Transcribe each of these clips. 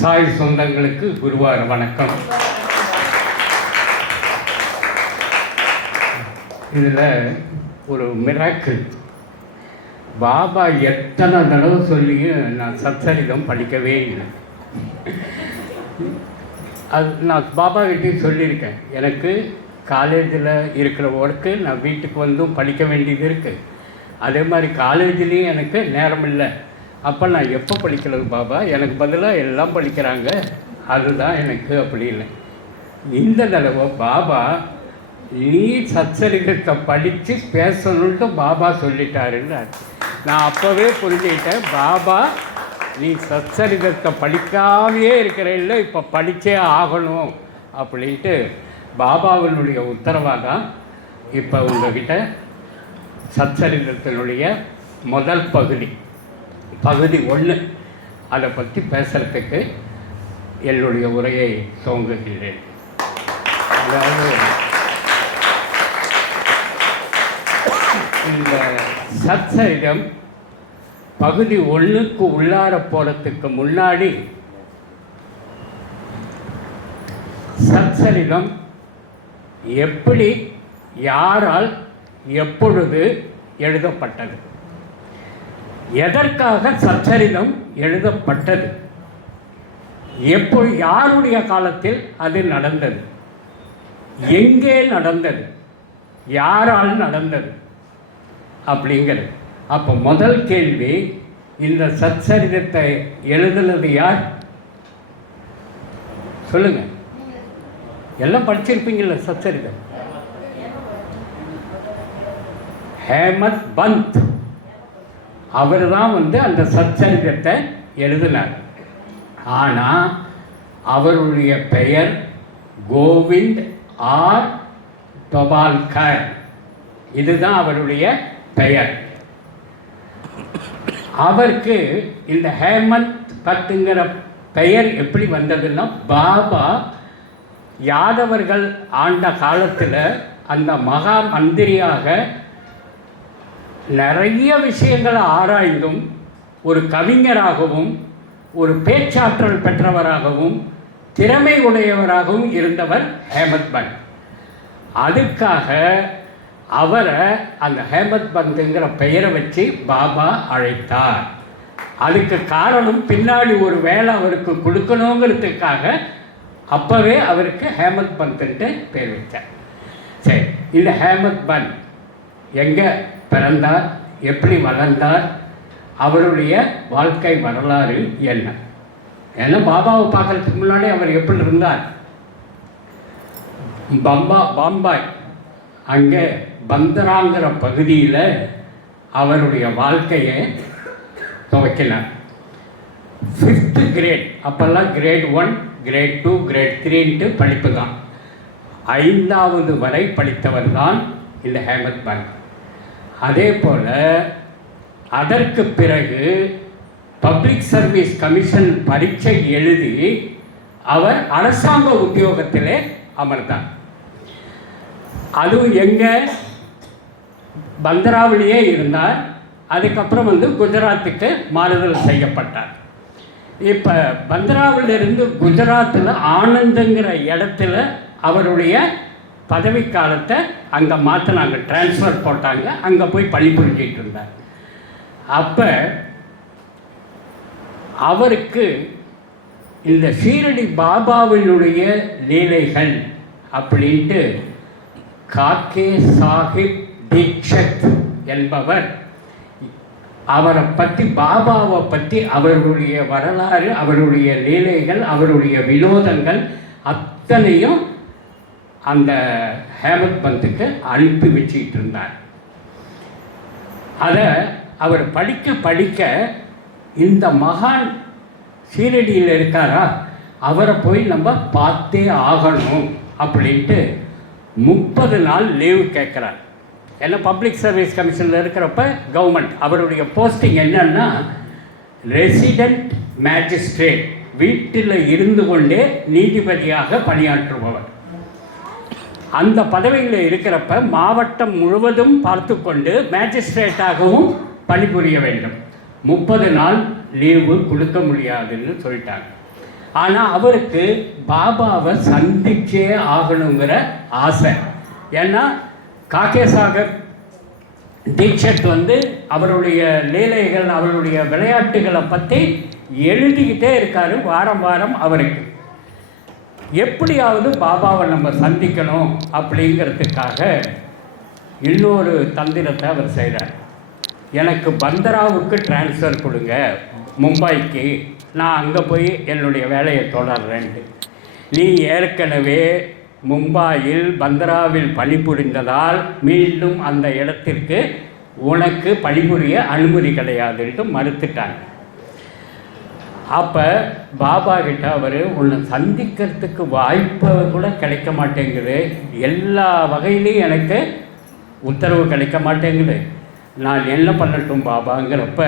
சாய் சொந்தங்களுக்கு குருவார வணக்கம். இதில் ஒரு மிராக்கிள். பாபா எத்தனை தடவை சொல்லியும் நான் சத்சரிதம் படிக்கவே இல்லை. அது நான் பாபா கிட்டேயும் சொல்லியிருக்கேன். எனக்கு காலேஜில் இருக்கிற ஒர்க்கு நான் வீட்டுக்கு வந்தும் படிக்க வேண்டியது இருக்குது. அதே மாதிரி காலேஜ்லேயும் எனக்கு நேரம் இல்லை. அப்போ நான் எப்போ படிக்கிறது பாபா? எனக்கு பதிலாக எல்லாம் படிக்கிறாங்க, அதுதான் எனக்கு அப்படி இல்லை. இந்த தடவை பாபா நீ சத்சரிதத்தை படித்து பேசணுன்ட்டு பாபா சொல்லிட்டாருன்னு நான் அப்போவே புரிஞ்சுக்கிட்டேன். பாபா நீ சத்சரிதத்தை படிக்காமையே இருக்கிற இல்லை, இப்போ படித்தே ஆகணும் அப்படின்ட்டு பாபாவினுடைய உத்தரவாக தான் இப்போ உங்ககிட்ட சத்சரிதத்தினுடைய முதல் பகுதி 1 அதை பற்றி பேசுகிறதுக்கு என்னுடைய உரையை துவங்குகிறேன். அதாவது இந்த சத்சரிதம் பகுதி 1க்கு உள்ளார போகிறதுக்கு முன்னாடி சத்சரிதம் எப்படி, யாரால், எப்பொழுது எழுதப்பட்டது, எதற்காக சச்சரிதம் எழுதப்பட்டது, யாருடைய காலத்தில் அது நடந்தது, எங்கே நடந்தது, யாரால் நடந்தது அப்படிங்கிறது. அப்போ முதல் கேள்வி, இந்த சச்சரிதத்தை எழுதுனது யார்? சொல்லுங்க. எல்லாம் படிச்சிருப்பீங்கள்ல சச்சரிதம். ஹேமத் பந்த் அவர் தான் அந்த சச்சரிதத்தை எழுதினார். ஆனால் அவருடைய பெயர் கோவிந்த் ஆர் தபால்கர். இதுதான் அவருடைய பெயர். அவருக்கு இந்த ஹேமந்த் பத்துங்கிற பெயர் எப்படி வந்ததுன்னா, பாபா யாதவர்கள் ஆண்ட காலத்தில் அந்த மகா மந்திரியாக நிறைய விஷயங்களை ஆராய்ந்தும் ஒரு கவிஞராகவும் ஒரு பேச்சாற்றல் பெற்றவராகவும் திறமை உடையவராகவும் இருந்தவர் ஹேமத் பந்த். அதுக்காக அவரை அந்த ஹேமத் பந்துங்கிற பெயரை வச்சு பாபா அழைத்தார். அதுக்கு காரணம், பின்னாடி ஒரு வேலை அவருக்கு கொடுக்கணுங்கிறதுக்காக அப்போவே அவருக்கு ஹேமத் பந்துன்ட்டு பேர் வச்சார். சரி, இந்த ஹேமத் பந்த் எங்கே பிறந்தார், எப்படி வளர்ந்தார், அவருடைய வாழ்க்கை வரலாறு என்ன? ஏன்னா பாபாவை பார்க்கறதுக்கு முன்னாடி அவர் எப்படி இருந்தார்? பாம்பாய் அங்கே பந்தராங்கிற பகுதியில் அவருடைய வாழ்க்கையை துவக்கினார். 5th கிரேட், அப்போல்லாம் கிரேட் 1, கிரேட் 2, கிரேட் 3ன்ட்டு படிப்பு தான். 5வது வரை படித்தவர் தான் இந்த ஹேமத் பந்த். அதே போல் அதற்கு பிறகு பப்ளிக் சர்வீஸ் கமிஷன் பரீட்சை எழுதி அவர் அரசாங்க உத்தியோகத்திலே அமர்ந்தார். அதுவும் எங்கே? பந்தராவிலேயே இருந்தார். அதுக்கப்புறம் குஜராத்துக்கு மாறுதல் செய்யப்பட்டார். இப்போ பந்தராவிலிருந்து குஜராத்தில் ஆனந்துங்கிற இடத்துல அவருடைய பதவி காலத்தை அங்கே மாற்றினாங்க, டிரான்ஸ்ஃபர் போட்டாங்க. அங்கே போய் பணிபுரிஞ்சிட்டு இருந்தார். அப்போ அவருக்கு இந்த ஷீரடி பாபாவினுடைய லீலைகள் அப்படின்ட்டு காக்கே சாஹிப் தீக்ஷத் என்பவர் அவரை பற்றி, பாபாவை பற்றி, அவருடைய வரலாறு, அவருடைய லீலைகள், அவருடைய வினோதங்கள் அத்தனையும் அந்த ஹேமத் பந்துக்கு அனுப்பி வச்சுக்கிட்டு இருந்தார். அதை அவர் படிக்க இந்த மகான் ஷீரடியில் இருக்காரா, அவரை போய் நம்ம பார்த்தே ஆகணும் அப்படின்ட்டு 30 நாள் லீவு கேட்குறார். ஏன்னா பப்ளிக் சர்வீஸ் கமிஷனில் இருக்கிறப்ப கவர்மெண்ட் அவருடைய போஸ்டிங் என்னன்னா ரெசிடெண்ட் மேஜிஸ்ட்ரேட், வீட்டில் இருந்து கொண்டே நீதிபதியாக பணியாற்றுபவர். அந்த பதவியில் இருக்கிறப்ப மாவட்டம் முழுவதும் பார்த்து கொண்டு மேஜிஸ்ட்ரேட்டாகவும் பணிபுரிய வேண்டும். 30 நாள் லீவு கொடுக்க முடியாதுன்னு சொல்லிட்டாங்க. ஆனால் அவருக்கு பாபாவை சந்திச்சே ஆகணுங்கிற ஆசை. ஏன்னா காக்கேசாகர் தீட்சத் வந்து அவருடைய லீலைகள், அவருடைய விளையாட்டுகளை பற்றி எழுதிக்கிட்டே இருக்காரு வாரம் வாரம். அவருக்கு எப்படியாவது பாபாவை நம்ம சந்திக்கணும் அப்படிங்கிறதுக்காக இன்னொரு தந்திரத்தை அவர் செய்கிறார். எனக்கு பந்தராவுக்கு டிரான்ஸ்ஃபர் கொடுங்க மும்பைக்கு, நான் அங்கே போய் என்னுடைய வேலையை தொடர்றேன்ட்டு. நீ ஏற்கனவே மும்பாயில் பந்தராவில் பணிபுரிந்ததால் மீண்டும் அந்த இடத்திற்கு உனக்கு பணிபுரிய அனுமதி கிடையாதுன்ட்டு மறுத்துட்டாங்க. அப்போ பாபா கிட்ட அவர் உன்னை சந்திக்கிறதுக்கு வாய்ப்பு கூட கிடைக்க மாட்டேங்குது, எல்லா வகையிலையும் எனக்கு உத்தரவு கிடைக்க மாட்டேங்குது, நான் என்ன பண்ணட்டும் பாபாங்கிறப்ப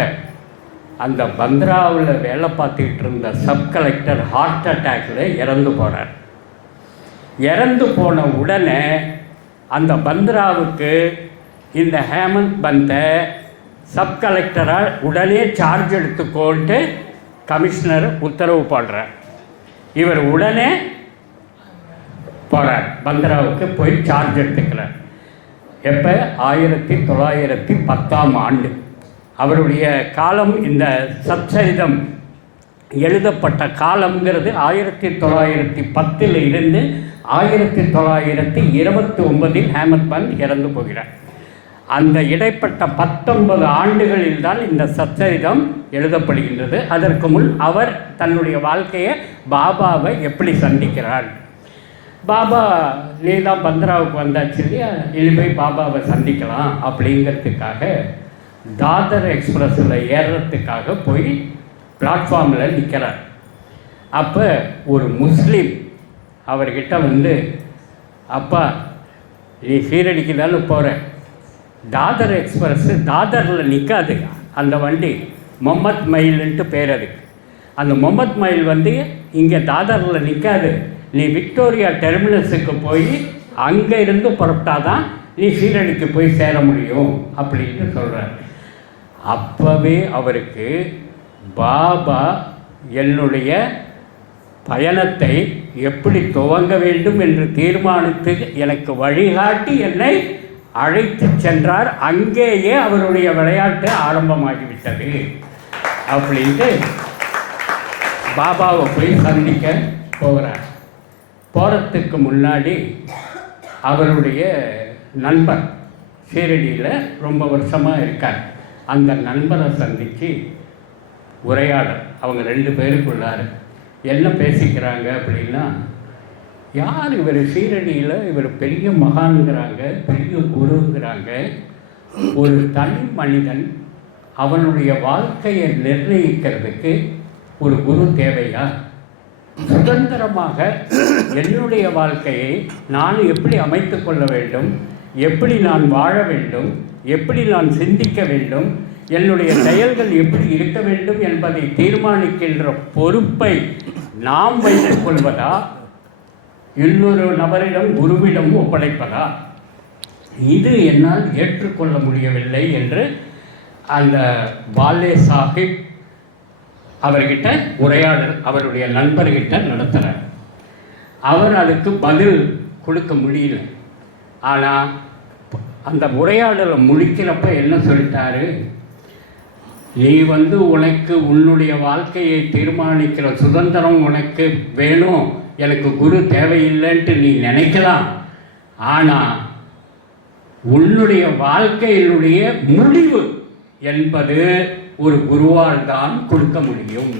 அந்த பந்த்ராவில் வேலை பார்த்துக்கிட்டு இருந்த சப் கலெக்டர் ஹார்ட் அட்டாக்கில் இறந்து போகிறார். இறந்து போன உடனே அந்த பந்த்ராவுக்கு இந்த ஹேமந்த் பந்தை சப் கலெக்டரால் உடனே சார்ஜ் எடுத்துக்கோன்ட்டு கமிஷனர் உத்தரவு போடுறார். இவர் உடனே போகிறார், பந்த்ராவுக்கு போய் சார்ஜ் எடுத்துக்கிறார். எப்போ? 1910 அவருடைய காலம், இந்த சச்சரிதம் எழுதப்பட்ட காலம்ங்கிறது 1910 இருந்து 1929 ஹேமந்த் பந்த் இறந்து போகிறார். அந்த இடைப்பட்ட 19 ஆண்டுகளில் தான் இந்த சச்சரிதம் எழுதப்படுகின்றது. அதற்கு முன் அவர் தன்னுடைய வாழ்க்கையை, பாபாவை எப்படி சந்திக்கிறார், பாபா நீ தான் பந்த்ராவுக்கு வந்தாச்சு இல்லையா, இனிமேல் பாபாவை சந்திக்கலாம் அப்படிங்கிறதுக்காக தாதர் எக்ஸ்பிரஸில் ஏறுறதுக்காக போய் பிளாட்ஃபார்மில் நிற்கிறார். அப்போ ஒரு முஸ்லீம் அவர்கிட்ட வந்து, அப்பா நீ சீரடிக்கு தானே போகிற, தாதர் எக்ஸ்பிரஸ்ஸு தாதரில் நிற்காது அந்த வண்டி, மொஹம்மத் மைல்ன்ட்டு பேர் அதுக்கு. அந்த மொஹம்மத் மைல் வந்து இங்கே தாதரில் நிற்காது, நீ விக்டோரியா டெர்மினஸுக்கு போய் அங்கே இருந்து புறப்பட்டாதான் நீ சீரடிக்கு போய் சேர முடியும் அப்படின்ட்டு சொல்கிறார். அப்போவே அவருக்கு பாபா என்னுடைய பயணத்தை எப்படி துவங்க வேண்டும் என்று தீர்மானித்து எனக்கு வழிகாட்டி என்னை அழைத்து சென்றார். அங்கேயே அவருடைய விளையாட்டு ஆரம்பமாகிவிட்டது அப்படின்ட்டு பாபாவை போய் சந்திக்க போகிறார். போகிறதுக்கு முன்னாடி அவருடைய நண்பர் சீரடியில் ரொம்ப வருஷமாக இருக்கார், அந்த நண்பரை சந்தித்து உரையாடல் அவங்க 2 பேருக்குள்ளார் என்ன பேசிக்கிறாங்க அப்படின்னா, யார் இவர் சீரடியில் இவர் பெரிய மகான்கிறாங்க, பெரிய குருங்கிறாங்க, ஒரு தனி மனிதன் அவனுடைய வாழ்க்கையை நிர்ணயிக்கிறதுக்கு ஒரு குரு தேவையா? சுதந்திரமாக என்னுடைய வாழ்க்கையை நான் எப்படி அமைத்து கொள்ள வேண்டும், எப்படி நான் வாழ வேண்டும், எப்படி நான் சிந்திக்க வேண்டும், என்னுடைய செயல்கள் எப்படி இருக்க வேண்டும் என்பதை தீர்மானிக்கின்ற பொறுப்பை நாம் வைத்துக் கொள்வதா, இன்னொரு நபரிடம் குருவிடம் ஒப்படைப்பதா? இது என்னால் ஏற்றுக்கொள்ள முடியவில்லை என்று அந்த பாலே சாஹிப் அவர்கிட்ட உரையாடல் அவருடைய நண்பர்கிட்ட நடத்துகிறார். அவர் அதுக்கு பதில் கொடுக்க முடியல. ஆனால் அந்த உரையாடலை முடிக்கிறப்ப என்ன சொல்லிட்டாரு, நீ வந்து உனக்கு உன்னுடைய வாழ்க்கையை தீர்மானிக்கிற சுதந்திரம் உனக்கு வேணும், எனக்கு குரு தேவையில்லைன்ட்டு நீ நினைக்கலாம், ஆனால் உன்னுடைய வாழ்க்கையினுடைய முடிவு என்பது ஒரு குருவால் தான் கொடுக்க முடியும்.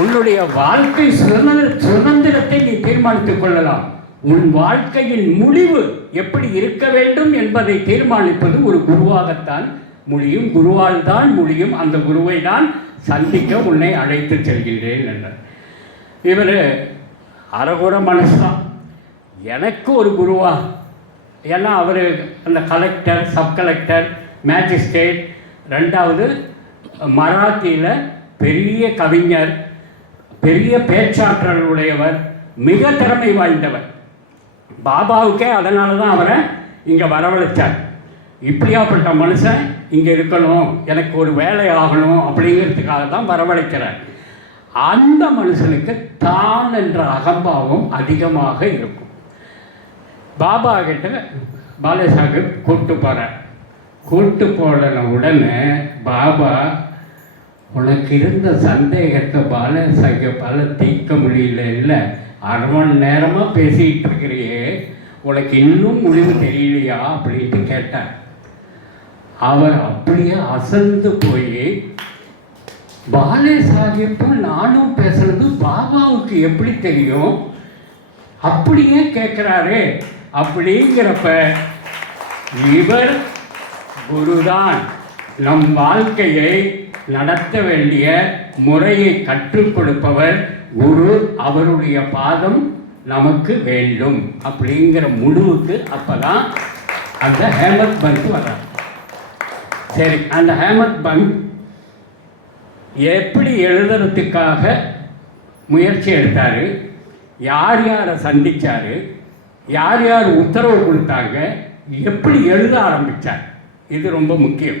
உன்னுடைய வாழ்க்கை சுதந்திரத்தை நீ தீர்மானித்துக் கொள்ளலாம், உன் வாழ்க்கையின் முடிவு எப்படி இருக்க வேண்டும் என்பதை தீர்மானிப்பது ஒரு குருவாகத்தான் முடியும், குருவால் தான் முடியும். அந்த குருவை தான் சந்திக்க உன்னை அழைத்து செல்கின்றேன் என்றார். இவர் அறகுற மனசுதான், எனக்கு ஒரு குருவா? ஏன்னா அவர் அந்த கலெக்டர், சப் கலெக்டர், மேஜிஸ்ட்ரேட், 2வது மராத்தியில் பெரிய கவிஞர், பெரிய பேச்சாற்றல் உடையவர், மிக திறமை வாய்ந்தவர். பாபாவுக்கே அதனால தான் அவரை இங்கே வரவழைச்சார். இப்படியாப்பட்ட மனுஷன் இங்கே இருக்கணும், எனக்கு ஒரு வேலை ஆகணும் அப்படிங்கிறதுக்காக தான் வரவழைக்கிறார். அந்த மனுஷனுக்கு தான் என்ற அகம்பாவம் அதிகமாக இருக்கும். பாபா கிட்ட பாலசாஹிப் கூப்பிட்டு போகிறார். கூப்பிட்டு போன உடனே பாபா, உனக்கு இருந்த சந்தேகத்தை பாலசாஹிப்பால் தீர்க்க முடியல, இல்லை 1/2 மணி நேரமாக பேசிகிட்டு இருக்கிறியே, உனக்கு இன்னும் முடிவு தெரியலையா அப்படின்ட்டு கேட்டார். அவர் அப்படியே அசந்து போய், பாலசாஹிப்பு நானும் பேசுறது பாபாவுக்கு எப்படி தெரியும், அப்படியே கேட்குறாரு அப்படிங்கிறப்ப, இவர் குருதான் நம் வாழ்க்கையை நடத்த வேண்டிய முறையை கற்றுக் கொடுப்பவர் குரு, அவருடைய பாதம் நமக்கு வேண்டும் அப்படிங்கிற முடிவுக்கு அப்பதான் அந்த ஹேமத் பந்த் வர்றார். சரி, அந்த ஹேமத் பந்த் எப்படி எழுதுறதுக்காக முயற்சி எடுத்தார், யார் யாரை சந்தித்தார், யார் யார் உத்தரவு கொடுத்தாங்க, எப்படி எழுத ஆரம்பித்தார், இது ரொம்ப முக்கியம்.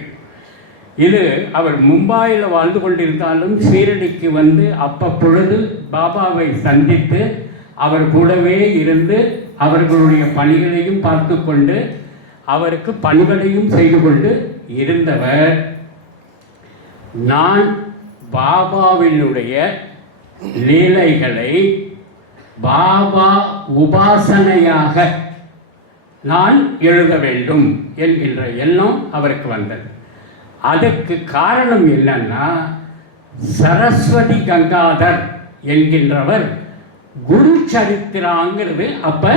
இது அவர் மும்பாயில் வாழ்ந்து கொண்டிருந்தாலும் ஷீரடிக்கு வந்து அப்பப்பொழுது பாபாவை சந்தித்து அவர் கூடவே இருந்து அவர்களுடைய பணிகளையும் பார்த்து கொண்டு அவருக்கு பணிகளையும் செய்து கொண்டு இருந்தவர். நான் பாபாவினுடைய லீலைகளை பாபா உபாசனையாக நான் எழுத வேண்டும் என்கின்ற எண்ணம் அவருக்கு வந்தது. அதற்கு காரணம் என்னன்னா, சரஸ்வதி கங்காதர் என்கின்றவர் குரு சரித்திராங்கிறது அப்போ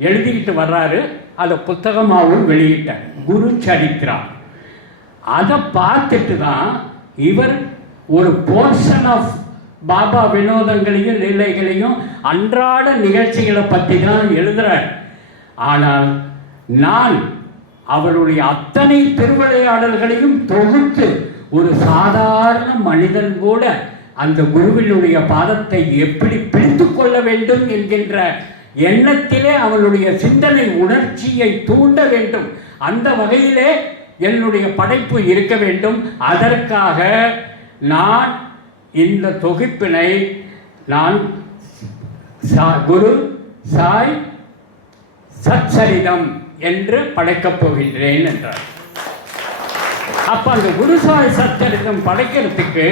எழுதிக்கிட்டு வர்றாரு. அதை புத்தகமாகவும் வெளியிட்டார், குரு சரித்திரா. அதை பார்த்துட்டு தான் இவர் ஒரு போர்ஷன் ஆஃப் பாபா வினோதங்களையும் லீலைகளையும் அன்றாட நிகழ்ச்சிகளை பற்றி தான் எழுதுகிறார். ஆனால் நான் அவருடைய அத்தனை திருவிளையாடல்களையும் தொகுத்து ஒரு சாதாரண மனிதன் கூட அந்த குருவினுடைய பாதத்தை எப்படி பிடித்து கொள்ள வேண்டும் என்கின்ற எண்ணத்திலே அவனுடைய சிந்தனை உணர்ச்சியை தூண்ட வேண்டும். அந்த வகையிலே என்னுடைய படைப்பு இருக்க வேண்டும். அதற்காக நான் இந்த தொகுப்பினை நான் குரு சாய் சச்சரிதம் என்று படைக்கப் போகின்றேன் என்றார். அப்போ அந்த குரு சாய் சச்சரிதம் படைக்கிறதுக்கு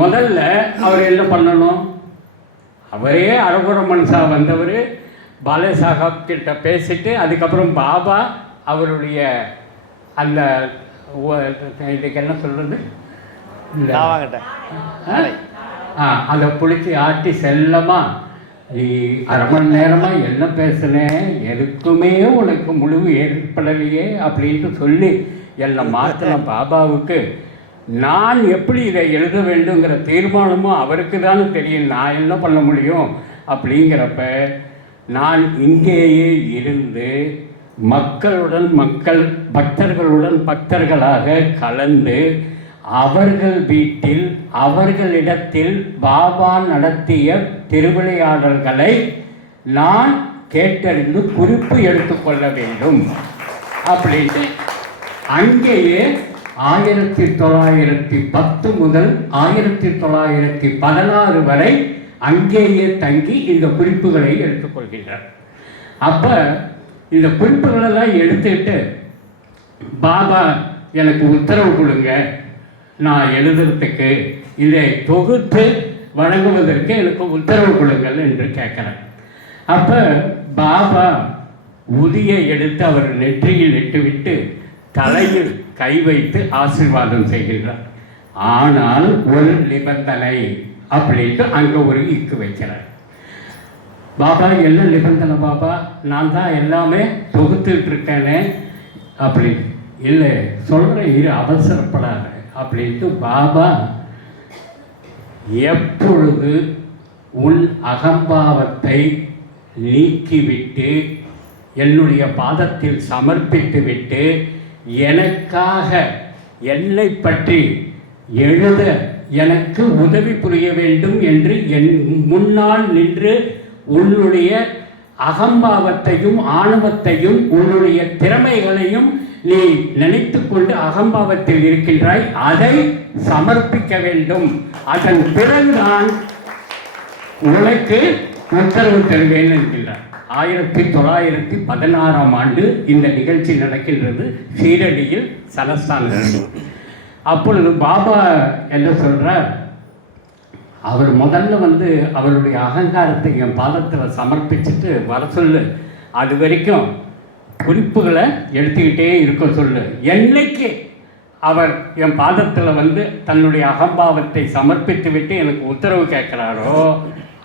முதல்ல அவர் என்ன பண்ணணும், அவரே அரகுர மனுஷா வந்தவர் பாலசாஹிப் கிட்ட பேசிட்டு அதுக்கப்புறம் பாபா அவருடைய அந்த இதுக்கு என்ன சொல்கிறது, அதை பிடிச்சி ஆட்டி செல்லமாக, நீ 1/2 மணி நேரமாக என்ன பேசுனேன், எதுக்குமே உனக்கு முழுவு ஏற்படலையே அப்படின்ட்டு சொல்லி என்னை மாற்றின பாபாவுக்கு நான் எப்படி இதை எழுத வேண்டுங்கிற தீர்மானமும் அவருக்கு தானே தெரியும், நான் என்ன பண்ண முடியும். அப்படிங்கிறப்ப நான் இங்கேயே இருந்து மக்களுடன் மக்கள், பக்தர்களுடன் பக்தர்களாக கலந்து அவர்கள் வீட்டில் அவர்களிடத்தில் பாபா நடத்திய திருவிளையாடல்களை நான் கேட்டறிந்து குறிப்பு எடுத்துக்கொள்ள வேண்டும் அப்படின்ட்டு அங்கேயே 1910 முதல் 1916 வரை அங்கேயே தங்கி இந்த குறிப்புகளை எடுத்துக்கொள்கின்றார். அப்போ இந்த குறிப்புகளெல்லாம் எடுத்துக்கிட்டு பாபா எனக்கு உத்தரவு கொடுங்க, நான் எழுதுறதுக்கு இதை தொகுத்து வழங்குவதற்கு எனக்கு உத்தரவு கொடுங்கள் என்று கேட்குறேன். அப்போ பாபா உதியை எடுத்து அவர் நெற்றியில் இட்டுவிட்டு தலையில் கை வைத்து ஆசீர்வாதம் செய்கின்றார். ஆனால் ஒரு நிபந்தனை அப்படின்ட்டு அங்கே ஒரு இக்கு வைக்கிறார். பாபா என்ன நிபந்தனை பாபா, நான் தான் எல்லாமே தொகுத்துட்டு இருக்கேனே அப்படி இல்லை, சொல்கிறேன் இரு, அவசரப்படாத அப்படின்ட்டு பாபா எப்பொழுது உன் அகம்பாவத்தை நீக்கிவிட்டு என்னுடைய பாதத்தில் சமர்ப்பித்து விட்டு எனக்காக என்னை பற்றி எழுத எனக்கு உதவி புரிய வேண்டும் என்று என் முன்னால் நின்று உன்னுடைய அகம்பாவத்தையும் ஆணவத்தையும் உன்னுடைய திறமைகளையும் நீ நினைத்து கொண்டு அகம்பாவத்தில் இருக்கின்றாய், அதை சமர்ப்பிக்க வேண்டும். அதன் பிறகுதான் உனக்கு உத்தரவு தருவேன் என்கின்றார். 1916ஆம் ஆண்டு இந்த நிகழ்ச்சி நடக்கின்றது சீரடியில் சனஸ்தானத்தில். அப்பொழுது பாபா என்ன சொல்றார், அவர் முதல்ல அவருடைய அகங்காரத்தை என் பாதத்தில் சமர்ப்பிச்சுட்டு வர சொல்லு, அது வரைக்கும் குறிப்புகளை எடுத்துக்கிட்டே இருக்க சொல்லு. என்னைக்கு அவர் என் பாதத்தில் தன்னுடைய அகம்பாவத்தை சமர்ப்பித்து விட்டு எனக்கு உத்தரவு கேட்குறாரோ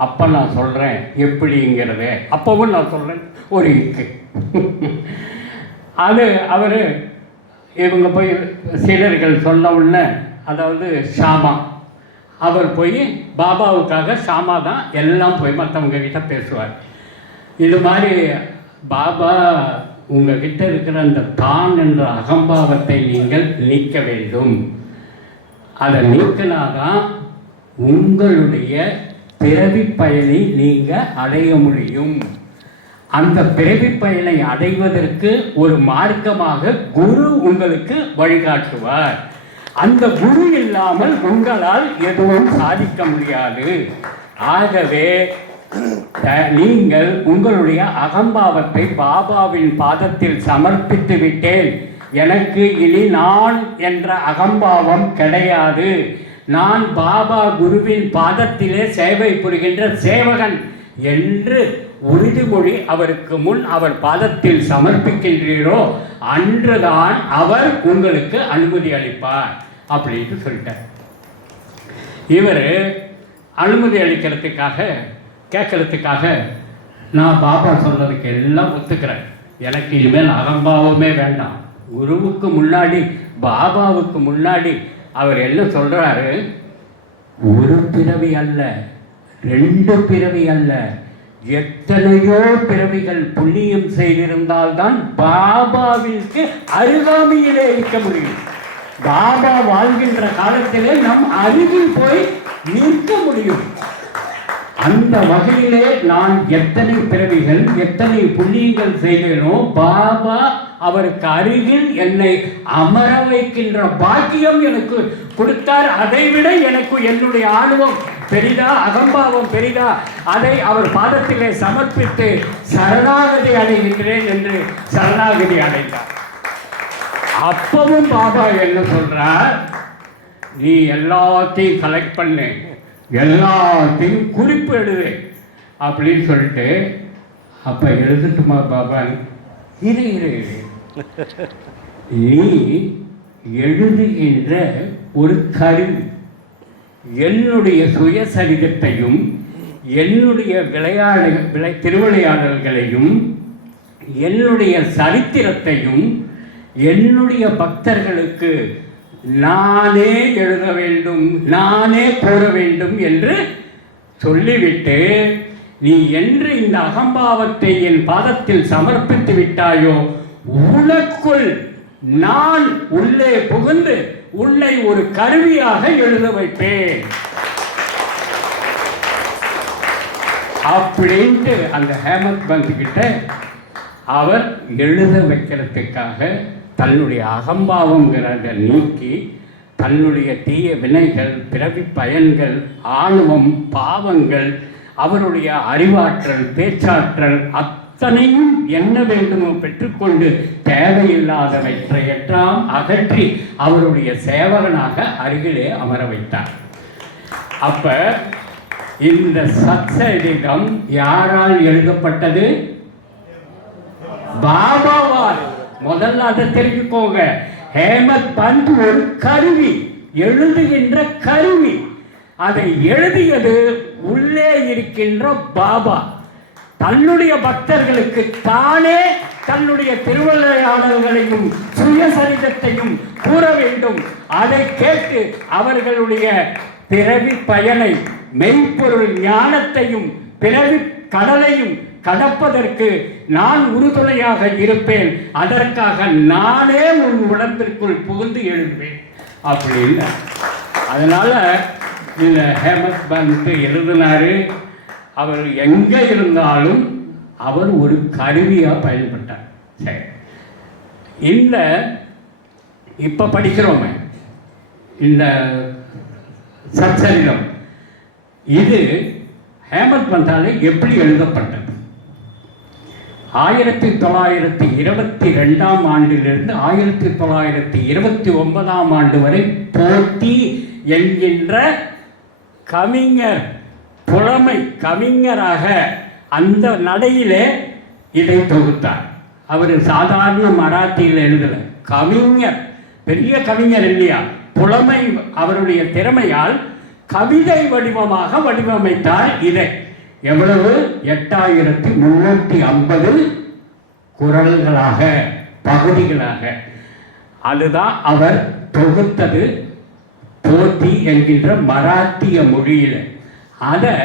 அப்போ நான் சொல்கிறேன் எப்படிங்கிறத. அப்போவும் நான் சொல்கிறேன் ஒரு இருக்கு. அது அவர் இவங்க போய் சீடர்கள் சொன்ன உடனே, அதாவது ஷாமா அவர் போய் பாபாவுக்காக, ஷாமா தான் எல்லாம் போய் மற்றவங்க கிட்ட பேசுவார். இது மாதிரி பாபா உங்ககிட்ட இருக்கிற அந்த தான் என்ற அகம்பாவத்தை நீங்கள் நீக்க வேண்டும். அதை நீக்கினாதான் உங்களுடைய பிறவி பயனை நீங்கள் அடைய முடியும். அந்த பிறவி பயனை அடைவதற்கு ஒரு மார்க்கமாக குரு உங்களுக்கு வழிகாட்டுவார். அந்த குரு இல்லாமல் உங்களால் எதுவும் சாதிக்க முடியாது. ஆகவே நீங்கள் உங்களுடைய அகம்பாவத்தை பாபாவின் பாதத்தில் சமர்ப்பித்து விட்டேன், எனக்கு இனி நான் என்ற அகம்பாவம் கிடையாது, நான் பாபா குருவின் பாதத்திலே சேவை புரிகின்ற சேவகன் என்று உறுதிமொழி அவருக்கு முன் அவர் பாதத்தில் சமர்ப்பிக்கின்றீரோ அன்றுதான் அவர் உங்களுக்கு அனுமதி அளிப்பார் அப்படின்னு சொல்லிட்டார். இவர் அனுமதி அளிக்கிறதுக்காக கேட்கறதுக்காக, நான் பாபா சொல்றதுக்கு எல்லாம் ஒத்துக்கிறேன், எனக்கு இனிமேல் அகம்பாவமே வேண்டாம். குருவுக்கு முன்னாடி, பாபாவுக்கு முன்னாடி அவர் என்ன சொல்றாரு, ஒரு பிறவி அல்ல, 2 பிறவி அல்ல, எத்தனையோ பிறவிகள் புண்ணியம் செய்திருந்தால்தான் பாபாவிற்கு அருகாமையிலே இருக்க முடியும். பாபா வாழ்கின்ற காலத்திலே நம் அருகில் போய் நிற்க முடியும். அந்த வகையிலே நான் எத்தனை பிறவிகள், எத்தனை புண்ணியங்கள் செய்தேனோ, பாபா அவருக்கு அருகில் என்னை அமர வைக்கின்ற பாக்கியம் எனக்கு கொடுத்தார். அதைவிட எனக்கு என்னுடைய ஆணவம் பெரிதா, அகம்பாவம் பெரிதா? அதை அவர் பாதத்திலே சமர்ப்பித்து சரணாகதி அடைகின்றேன் என்று சரணாகதி அடைந்தார். அப்பவும் பாபா என்ன சொல்றார், நீ எல்லாத்தையும் கலெக்ட் பண்ணு, எல்லாத்தையும் குறிப்பு எழுது அப்படின்னு சொல்லிட்டு, அப்ப எழுதுட்டுமா பாபா? இரு இரு, நீ எழுதுகின்ற ஒரு கருவி என்னுடைய சுயசரிதத்தையும் என்னுடைய திருவிளையாடல்களையும் என்னுடைய சரித்திரத்தையும் என்னுடைய பக்தர்களுக்கு நானே எழுத வேண்டும், நானே கூற வேண்டும் என்று சொல்லிவிட்டு, நீ என்று இந்த அகம்பாவத்தை என் பாதத்தில் சமர்ப்பித்து விட்டாயோ, உனக்குள் நான் உள்ளே புகுந்து உன்னை ஒரு கருவியாக எழுத வைப்பேன் அப்படின்ட்டு அந்த ஹேமத் பந்த் கிட்ட அவர் எழுத வைக்கிறதுக்காக தன்னுடைய அகம்பாவங்கிறத நீக்கி, தன்னுடைய தீய வினைகள், பிறவி பயன்கள், ஆணவம், பாவங்கள், அவருடைய அறிவாற்றல், பேச்சாற்றல் அத்தனையும் என்ன வேண்டுமோ பெற்றுக்கொண்டு தேவையில்லாதவற்றை எல்லாம் அகற்றி அவருடைய சேவகனாக அருகிலே அமர வைத்தார். அப்ப இந்த சத்சரிதம் யாரால் எழுதப்பட்டது? பாபாவால். முதல்ல அதை தெரிஞ்சுக்கோங்க. ஹேமத் பந்த் ஒரு கருவி, எழுதுகின்ற கருவி. அதை எழுதியது உள்ளே இருக்கின்ற பாபா. தன்னுடைய பக்தர்களுக்கு தானே தன்னுடைய திருவிளையாடல்களையும் சுயசரிதத்தையும் கூற வேண்டும். அதை கேட்டு அவர்களுடைய பிறவி பயனை, மெய்ப்பொருள் ஞானத்தையும் பிறவி கடலையும் கடப்பதற்கு நான் உறுதுணையாக இருப்பேன், அதற்காக நானே உன் உடம்பிற்குள் புகுந்து எழுதுவேன் அப்படின்னு. அதனால இந்த ஹேமத் பந்த் எழுதினாரு. அவர் எங்கே இருந்தாலும் அவர் ஒரு கருவியாக பயன்பட்டார். சரி, இந்த இப்போ படிக்கிறோமே இந்த சச்சரிதம், இது ஹேமந்த் பந்தாலே எப்படி எழுதப்பட்டது? 1922ஆம் ஆண்டிலிருந்து 1929ஆம் ஆண்டு வரை போட்டி என்கின்ற கவிஞர், புலமை கவிஞராக அந்த நடையிலே இதை தொகுத்தார். அவர் சாதாரண மராத்தியில் எழுதலை, கவிஞர், பெரிய கவிஞர் இல்லையா, புலமை, அவருடைய திறமையால் கவிதை வடிவமாக வடிவமைத்தார். இதை எவ்வளவு? 8350 குறள்களாக, பகுதிகளாக. அதுதான் அவர் தொகுத்தது போத்தி என்கின்ற மராத்திய மொழியில். அதை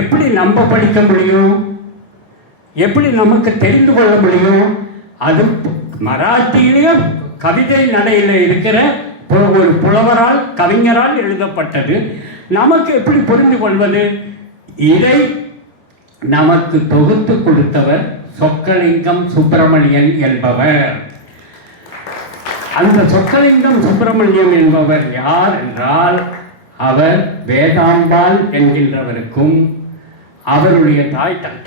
எப்படி நம்ம படிக்க முடியும்? எப்படி நமக்கு தெரிந்து கொள்ள முடியும்? அது மராத்தியிலேயே கவிதை நடையில் இருக்கிற ஒரு புலவரால், கவிஞரால் எழுதப்பட்டது. நமக்கு எப்படி புரிந்து கொள்வது? இதை நமக்கு தொகுத்து கொடுத்தவர் சொக்கலிங்கம் சுப்பிரமணியன் என்பவர். அந்த சொக்கலிங்கம் சுப்பிரமணியம் என்பவர் யார் என்றால், அவர் வேதாம்பாள் என்கின்றவருக்கும், அவருடைய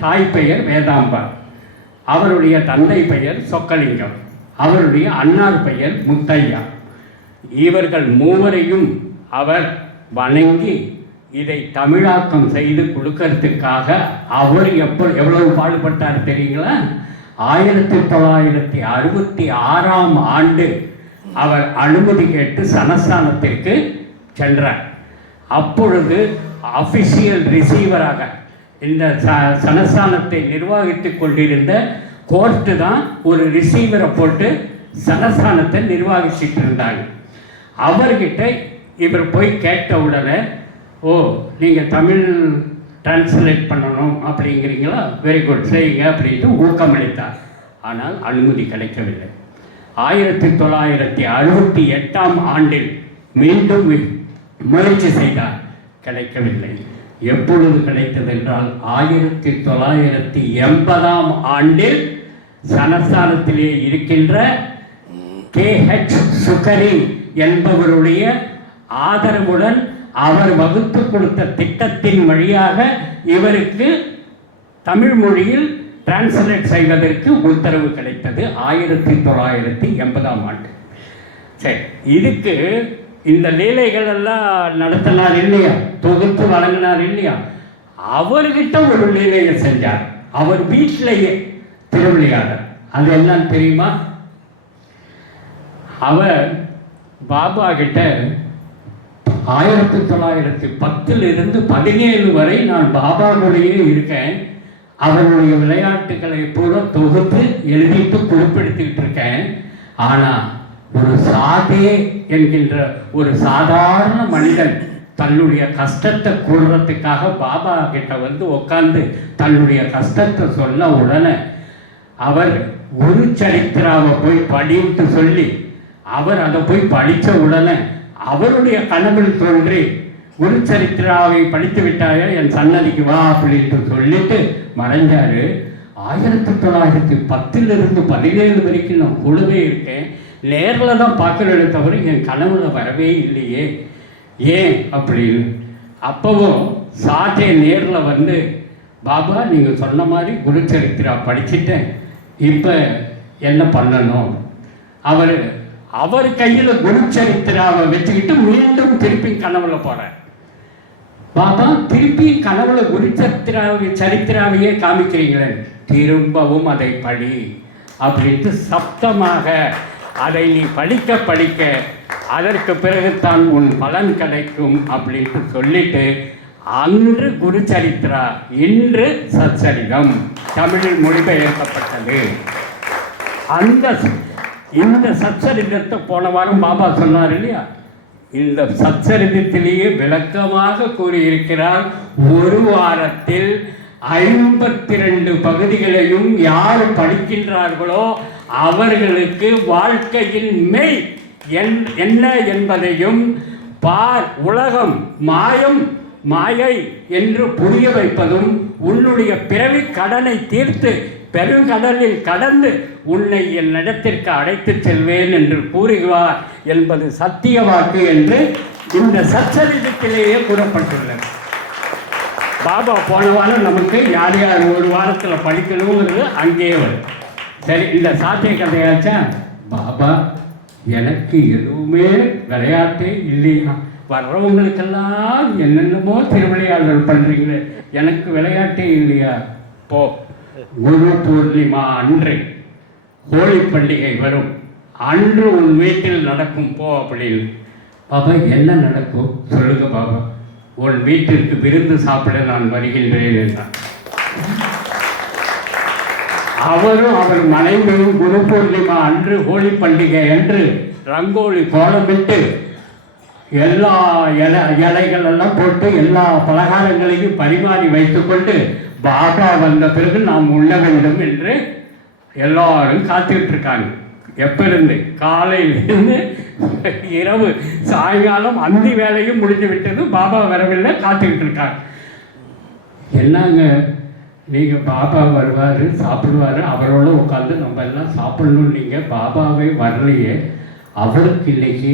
தாய் பெயர் வேதாம்பாள், அவருடைய தந்தை பெயர் சொக்கலிங்கம், அவருடைய அண்ணார் பெயர் முத்தையா. இவர்கள் மூவரையும் அவர் வணங்கி இதை தமிழாக்கம் செய்து கொடுக்கறதுக்காக அவர் எவ்வளவு பாடுபட்டார் தெரியுங்களா? 1966ஆம் ஆண்டு அவர் அனுமதி கேட்டு சனஸ்தானத்திற்கு சென்றார். அப்பொழுது அஃபிஷியல் ரிசீவராக இந்த சனஸ்தானத்தை நிர்வகித்து கொண்டிருந்த கோர்ட்டு தான் ஒரு ரிசீவரை போட்டு சனஸ்தானத்தை நிர்வகிச்சிட்டு இருந்தாங்க. அவர்கிட்ட இவர் போய் கேட்ட உடனே, ஓ நீங்கள் தமிழ் டிரான்ஸ்லேட் பண்ணணும் அப்படிங்கிறீங்களா, வெரி குட் செய்யுங்க அப்படின்ட்டு ஊக்கமளித்தார். ஆனால் அனுமதி கிடைக்கவில்லை. 1968ஆம் ஆண்டில் மீண்டும் முயற்சி செய்தார், கிடைக்கவில்லை. எப்பொழுது கிடைத்தது என்றால் 1980ஆம் ஆண்டில் சனஸ்தானத்திலே இருக்கின்ற KH சுகரி என்பவருடைய ஆதரவுடன் அவர் வகுத்து கொடுத்த திட்டத்தின் வழியாக இவருக்கு தமிழ் மொழியில் டிரான்ஸ்லேட் செய்வதற்கு உத்தரவு கிடைத்தது 1980ஆம் ஆண்டு. சரி, இதுக்கு இந்த லீலைகள் எல்லாம் நடத்தினார் இல்லையா, தொகுத்து வழங்கினார் இல்லையா, அவர்கிட்ட ஒரு லீலையை செஞ்சார். அவர் வீட்டிலேயே திருவிளையாடல். அது என்னன்னு தெரியுமா? அவர் பாபா கிட்ட 1910 17 வரை நான் பாபா கூடயே இருக்கேன், அவருடைய விளையாட்டுகளை பூரா தொகுத்து எழுதிட்டு குறிப்பிடுத்திக்கிட்டு இருக்கேன். ஆனால் ஒரு சாதே என்கின்ற ஒரு சாதாரண மனிதன் தன்னுடைய கஷ்டத்தை கூறுறதுக்காக பாபா கிட்ட வந்து உட்கார்ந்து தன்னுடைய கஷ்டத்தை சொன்ன உடனே அவர் குரு சரித்திராவை போய் படித்து சொல்லி, அவர் அதை போய் படித்த உடனே அவருடைய கனவில் தோன்றி, குரு சரித்திராவை படித்து விட்டாய என் சன்னதிக்கு வா அப்படின்ட்டு சொல்லிட்டு மறைஞ்சாரு. 1910 17 வரைக்கும் நான் கூடவே இருக்கேன், நேரில் தான் பார்க்குறத தவிர என் கனவுல வரவே இல்லையே, ஏன் அப்படின்னு. அப்போவும் சாட்டை நேரில் வந்து, பாபா நீங்கள் சொன்ன மாதிரி குரு சரித்திரா படிச்சுட்டேன், இப்போ என்ன பண்ணணும்? அவர் கையில் குரு சரித்திராவை வச்சுக்கிட்டு மீண்டும் திருப்பி கனவுல போகிறார். பாபா திருப்பி கனவுல குரு சரித்திராவையே காமிக்கிறீங்களே, திரும்பவும் அதை படி அப்படின்ட்டு சப்தமாக அதை நீ படிக்க படிக்க அதற்கு பிறகுதான் உன் பலன் கிடைக்கும் அப்படின்ட்டு சொல்லிட்டு, அன்று குரு சரித்திரா, இன்று சச்சரிதம் தமிழில் மொழிபெயர்க்கப்பட்டது. இந்த சச்சரிதத்தை போன வாரம் பாபா சொன்னார் இல்லையா, இந்த சச்சரிதத்திலேயே விளக்கமாக கூறியிருக்கிறார். ஒரு வாரத்தில் 52 பகுதிகளையும் யார் படிக்கின்றார்களோ அவர்களுக்கு வாழ்க்கையின் மெய் என்ன என்பதையும், உலகம் மாயம் மாயை என்று புரிய வைப்பதும், உன்னுடைய பிறவி கடனை தீர்த்து பெருங்கடலில் கடந்து உன்னை என் இடத்திற்கு அழைத்து செல்வேன் என்று கூறுகிறார் என்பது சத்திய வாக்கு என்று இந்த சச்சரிதத்திலேயே கூறப்பட்டுள்ளது. பாபா போன வாரம் நமக்கு யார் யார் ஒரு வாரத்தில் படிக்கணுங்கிறது அங்கேயே வரும். சரி, இந்த சாத்திய கதையாச்சா? பாபா எனக்கு எதுவுமே விளையாட்டே இல்லையா, வர்றவங்களுக்கெல்லாம் என்னென்னமோ திருவிளையாடல் பண்ணுறீங்களே, எனக்கு விளையாட்டே இல்லையா? போ, குரு பூர்ணிமா அன்று ஹோலி பண்டிகை வரும், அன்று உன் வீட்டில் நடக்கும், போ அப்படின்னு. பாபா என்ன நடக்கும் சொல்லுங்க பாபா. உன் வீட்டிற்கு விருந்து சாப்பிட நான் வருகின்றேன் என்றார். அவரும் அவர் மனைவியும் குரு பூர்ணிமா அன்று ஹோலி பண்டிகை அன்று ரங்கோலி கோலமிட்டு எல்லா இலைகள் எல்லாம் போட்டு எல்லா பலகாரங்களையும் பரிமாறி வைத்துக்கொண்டு பாபா வந்த பிறகு நாம் உண்ண வேண்டும் என்று எல்லாரும் காத்துக்கிட்டு இருக்காங்க. எப்ப இருந்து? காலையிலிருந்து இரவு சாயங்காலம் அந்தி வேலையும் முடிஞ்சு விட்டது, பாபா வரவில்லை, காத்துக்கிட்டு இருக்காங்க. என்னங்க நீங்கள் பாபா வருவார் சாப்பிடுவார், அவரோட உட்காந்து நம்ம எல்லாம் சாப்பிடணும், நீங்கள் பாபாவே வரலையே. அவருக்கு இன்னைக்கு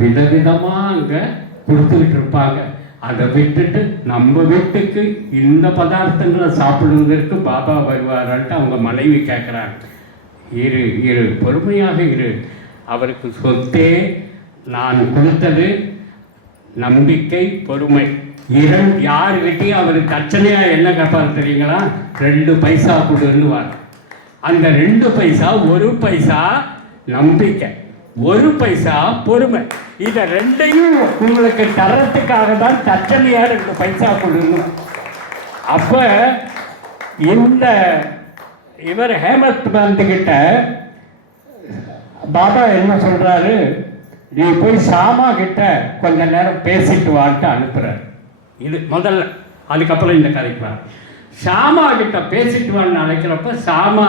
விதவிதமாக அங்கே கொடுத்துக்கிட்டு இருப்பாங்க. அதை விட்டுட்டு நம்ம வீட்டுக்கு இந்த பதார்த்தங்களை சாப்பிடுவதற்கு பாபா வருவாரான்ட்டு அவங்க மனைவி கேட்குறாங்க. இரு பொறுமையாக இரு. அவருக்கு சொத்தே நான் கொடுத்தது நம்பிக்கை, பொறுமை. யாருக்கிட்டையும் அவர் தட்சணையாக என்ன கேட்பார் தெரியுங்களா? 2 பைசா கொடுன்னுவார். அந்த 2 பைசா, 1 பைசா நம்பிக்கை, 1 பைசா பொறுமை. இதை 2ஐயும் உங்களுக்கு தரத்துக்காக தான் தட்சணையாக 2 பைசா கொடுணும். அப்போ இந்த இவர் ஹேமந்த் கிட்ட பாபா என்ன சொல்றாரு, நீ போய் சாமா கிட்ட கொஞ்ச நேரம் பேசிட்டு வான்ட்டு அனுப்புறாரு. இது முதல்ல. அதுக்கப்புறம் இந்த கதைக்கு வர ஷாமா கிட்ட பேசிட்டு வான்னு அழைக்கிறப்ப ஷாமா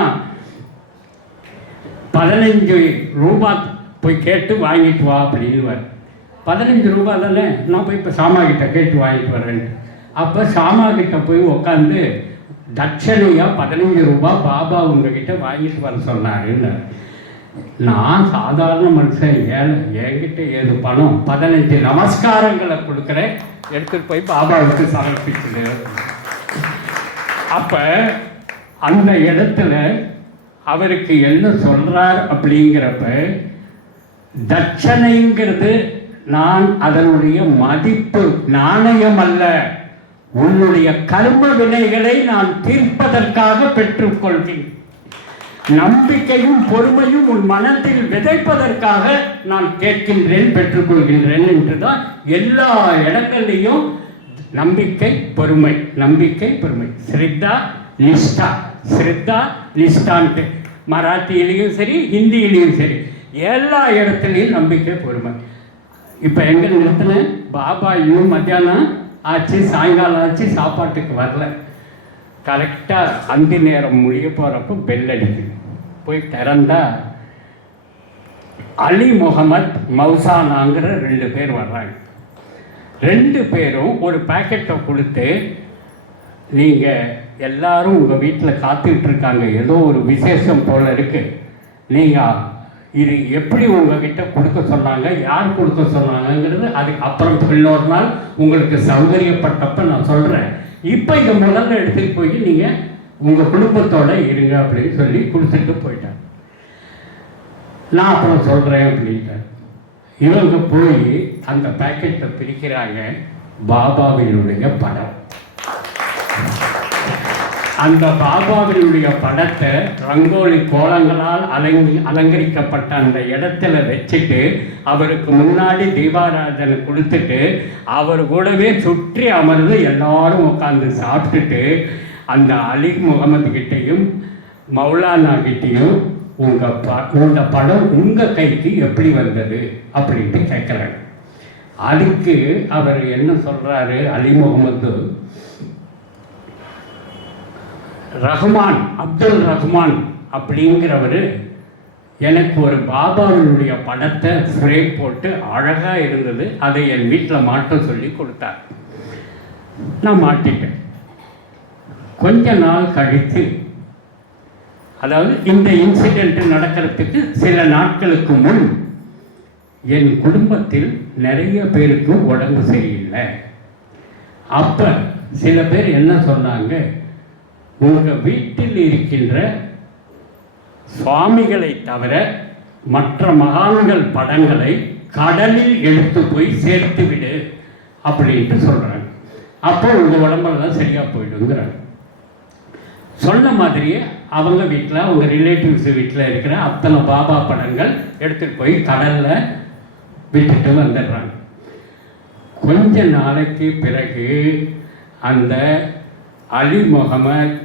15 ரூபாய் போய் கேட்டு வாங்கிட்டு வா அப்படின்னு. 15 ரூபாய் தானே, நான் போய் இப்போ ஷாமா கிட்ட கேட்டு வாங்கிட்டு வரேன். அப்போ ஷாமா கிட்ட போய் உட்காந்து தட்சணையாக 15 ரூபாய் பாபா உங்ககிட்ட வாங்கிட்டு வர சொன்னாருன்னு. நான் சாதாரண மனுஷன், என்கிட்ட ஏது பணம், 15 நமஸ்காரங்களை கொடுக்குறேன், எடுத்துட்டு போய் பாபாவுக்கு சமர்ப்பிச்சுது. அப்போ அந்த இடத்துல அவருக்கு என்ன சொல்றார் அப்படிங்கிறப்ப, தட்சணைங்கிறது நான் அதனுடைய மதிப்பு நாணயம் அல்ல, உன்னுடைய கர்ம வினைகளை நான் தீர்ப்பதற்காக பெற்றுக்கொள்கிறேன். நம்பிக்கையும் பொறுமையும் உன் மனத்தில் விதைப்பதற்காக நான் கேட்கின்றேன், பெற்றுக்கொள்கின்றேன் என்றுதான் எல்லா இடங்கள்லையும் நம்பிக்கை பொறுமை, நம்பிக்கை பொறுமை, ஸ்ரத்தா நிஷ்டா, ஸ்ரத்தா நிஷ்டான்ட்டு மராத்தியிலையும் சரி ஹிந்தியிலையும் சரி எல்லா இடத்துலையும் நம்பிக்கை பொறுமை. இப்போ எங்கே நிறுத்தின? பாபா இன்னும் மத்தியானம் ஆச்சு, சாயங்காலம் ஆச்சு, சாப்பாட்டுக்கு வரல. கரெக்டாக அந்தி நேரம் முடிய போகிறப்போ பெல் அடிக்குது. போய் திறந்தா அலி முகமத் மௌசானாங்கிற 2 பேர் வர்றாங்க. 2 பேரும் ஒரு பேக்கெட்டை கொடுத்து, நீங்கள் எல்லாரும் உங்கள் வீட்டில் காத்துக்கிட்டு இருக்காங்க, ஏதோ ஒரு விசேஷம் போல் இருக்குது, நீங்கள் இது எப்படி உங்ககிட்ட கொடுக்க சொன்னாங்க, யார் கொடுக்க சொன்னாங்கிறது அதுக்கு அப்புறம் இன்னொரு நாள் உங்களுக்கு சௌகரியப்பட்டப்ப நான் சொல்கிறேன். இப்போ இதை முதல்ல எடுத்துகிட்டு போய் நீங்கள் உங்கள் குடும்பத்தோடு இருங்க அப்படின்னு சொல்லி கொடுத்துட்டு போயிட்டாங்க. நான் அப்புறம் சொல்கிறேன் அப்படின்ட்டார். இவங்க போய் அந்த பேக்கெட்டை பிரிக்கிறாங்க. பாபாவினுடைய படம். அந்த பாபாவினுடைய படத்தை ரங்கோலி கோலங்களால் அலங்கரிக்கப்பட்ட அந்த இடத்துல வச்சுட்டு அவருக்கு முன்னாடி தீபாராதனை கொடுத்துட்டு அவர் கூடவே சுற்றி அமர்ந்து எல்லாரும் உட்காந்து சாப்பிட்டுட்டு அந்த அலி முகமது கிட்டையும் மௌலானா கிட்டையும் இந்த படம் உங்கள் கைக்கு எப்படி வந்தது அப்படின்ட்டு கேட்குறாங்க. அதுக்கு அவர் என்ன சொல்கிறாரு, அலி முகமது, ரஹ்மான், அப்துல் ரஹ்மான் அப்படிங்கிறவர் எனக்கு ஒரு பாபாவினுடைய படத்தை ஃப்ரேம் போட்டு அழகாக இருந்தது, அதை என் வீட்டில் மாட்ட சொல்லி கொடுத்தார். நான் மாட்டிட்டேன். கொஞ்ச நாள் கழித்து அதாவது இந்த இன்சிடெண்ட் நடக்கிறதுக்கு சில நாட்களுக்கு முன் என் குடும்பத்தில் நிறைய பேருக்கு உடம்பு சரியில்லை. அப்போ சில பேர் என்ன சொன்னாங்க, உங்கள் வீட்டில் இருக்கின்ற சுவாமிகளை தவிர மற்ற மகான்கள் படங்களை கடலில் எடுத்து போய் சேர்த்து விடு அப்படின்ட்டு சொல்கிறாங்க. அப்போ உங்கள் உடம்பெல்லாம் சரியாக போயிடுங்கிறாங்க. சொன்ன மாதிரியே அவங்க வீட்டில், அவங்க ரிலேட்டிவ்ஸ் வீட்டில் இருக்கிற அத்தனை பாபா படங்கள் எடுத்துகிட்டு போய் கடலில் விட்டுட்டு வந்துடுறாங்க. கொஞ்ச நாளைக்கு பிறகு அந்த அலி முகமது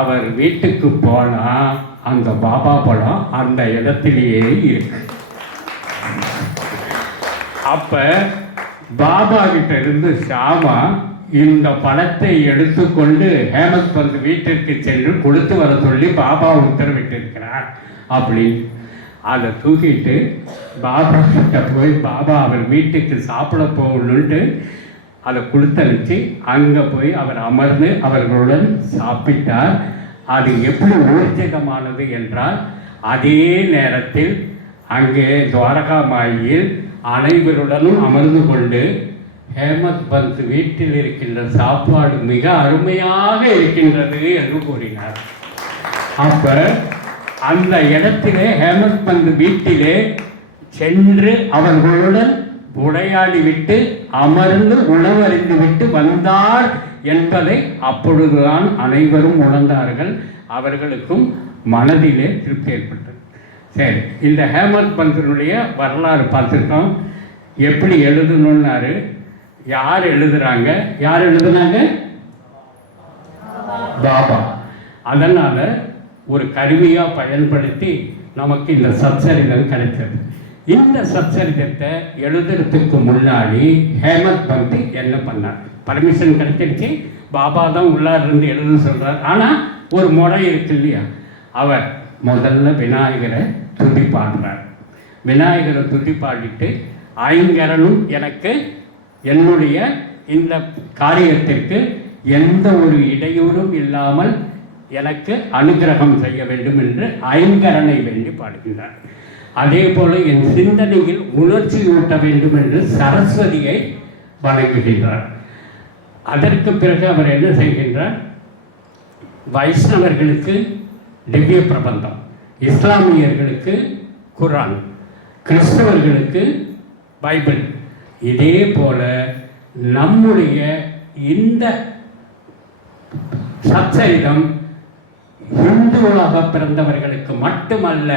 அவர் வீட்டுக்கு போனால் அந்த பாபா படம் அந்த இடத்திலேயே இருக்கு. அப்போ பாபா கிட்ட இருந்து ஷாமா இந்த படத்தை எடுத்துக்கொண்டு ஹேமந்த் பந்த் வீட்டிற்கு சென்று கொடுத்து வர சொல்லி பாபா உத்தரவிட்டிருக்கிறார் அப்படின்னு அதை தூக்கிட்டு பாபா கிட்ட போய் பாபா அவர் வீட்டுக்கு சாப்பிட போகணுன்ட்டு அதை கொடுத்தனுச்சு. அங்கே போய் அவர் அமர்ந்து அவர்களுடன் சாப்பிட்டார். அது எப்படி ஊர்ஜிதமானது என்றால், அதே நேரத்தில் அங்கே துவாரகா மாயில் அனைவருடனும் அமர்ந்து கொண்டு ஹேமந்த் பந்த் வீட்டில் இருக்கின்ற சாப்பாடு மிக அருமையாக இருக்கின்றது என்று கூறினார். அப்ப அந்த இடத்திலே ஹேமந்த் பந்த் வீட்டிலே சென்று அவர்களுடன் உரையாடிவிட்டு அமர்ந்து உணவறிந்து விட்டு வந்தார் என்பதை அப்பொழுதுதான் அனைவரும் உணர்ந்தார்கள். அவர்களுக்கும் மனதிலே திருப்தி ஏற்பட்டது. சரி, இந்த ஹேமந்த் பந்தினுடைய வரலாறு பார்த்துருக்கோம். எப்படி எழுதணுன்னாரு, யார் எழுதுறாங்க, யார் எழுதுனாங்க? பாபா. அதனால ஒரு கருவியாக பயன்படுத்தி நமக்கு இந்த சச்சரிதம் கிடைச்சது. இந்த சச்சரிதத்தை எழுதுறதுக்கு முன்னாடி ஹேமந்த் பந்த் என்ன பண்ணார்? பர்மிஷன் கிடைச்சிருச்சு, பாபா தான் உள்ளார் இருந்து எழுத சொல்றார். ஆனால் ஒரு முறை இருக்கு இல்லையா, அவர் முதல்ல விநாயகரை துதி பாடுறார். விநாயகரை துதி பாடிட்டு, ஐங்கரனும் எனக்கு என்னுடைய இந்த காரியத்திற்கு எந்த ஒரு இடையூறும் இல்லாமல் எனக்கு அனுகிரகம் செய்ய வேண்டும் என்று ஐங்கரனை வேண்டி பாடுகின்றார். அதே போல என் சிந்தனையில் உணர்ச்சி ஊட்ட வேண்டும் என்று சரஸ்வதியை வணங்குகின்றார். அதற்கு பிறகு அவர் என்ன செய்கின்றார்? வைஷ்ணவர்களுக்கு திவ்ய பிரபந்தம், இஸ்லாமியர்களுக்கு குர்ஆன், கிறிஸ்தவர்களுக்கு பைபிள். இதே போல நம்முடைய இந்த சச்சரிதம் இந்துவாக பிறந்தவர்களுக்கு மட்டுமல்ல,